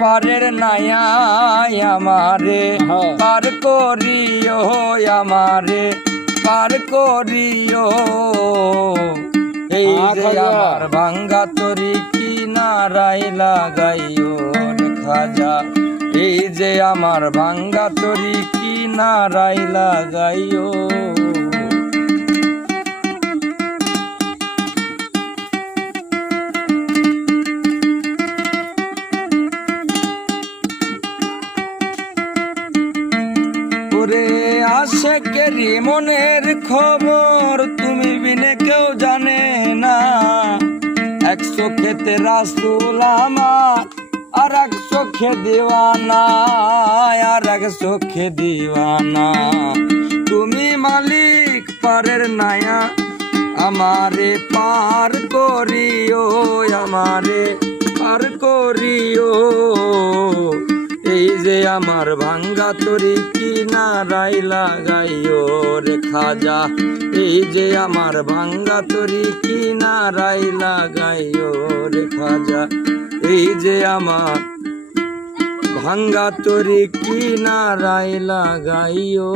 পারের নায়া আমারে পার করিও, আমারে পার করিও। এই যে আমার ভাঙ্গা তরি কিনারাই লাগাইও রে খাজা, এই যে আমার ভাঙ্গা তরি কিনারাই লাগাইও। ওরে আশেকেরি মনের খবর তুমি বিনে কেউ জানে না। 100 খেতে রাসূল আমার, আর 100 খে দিওয়ানা, আর 100 খে দিওয়ানা। তুমি মালিক পারের নায়া, আমারে পার করিও, আমারে পার করিও। এই যে আমার ভাঙ্গা তরি কিনারাই লাগাইও রে খাজা, এই যে আমার ভাঙ্গা তরি কিনারাই লাগাইও রে খাজা, এই যে আমার ভাঙ্গা তরি কিনারাই লাগাইও।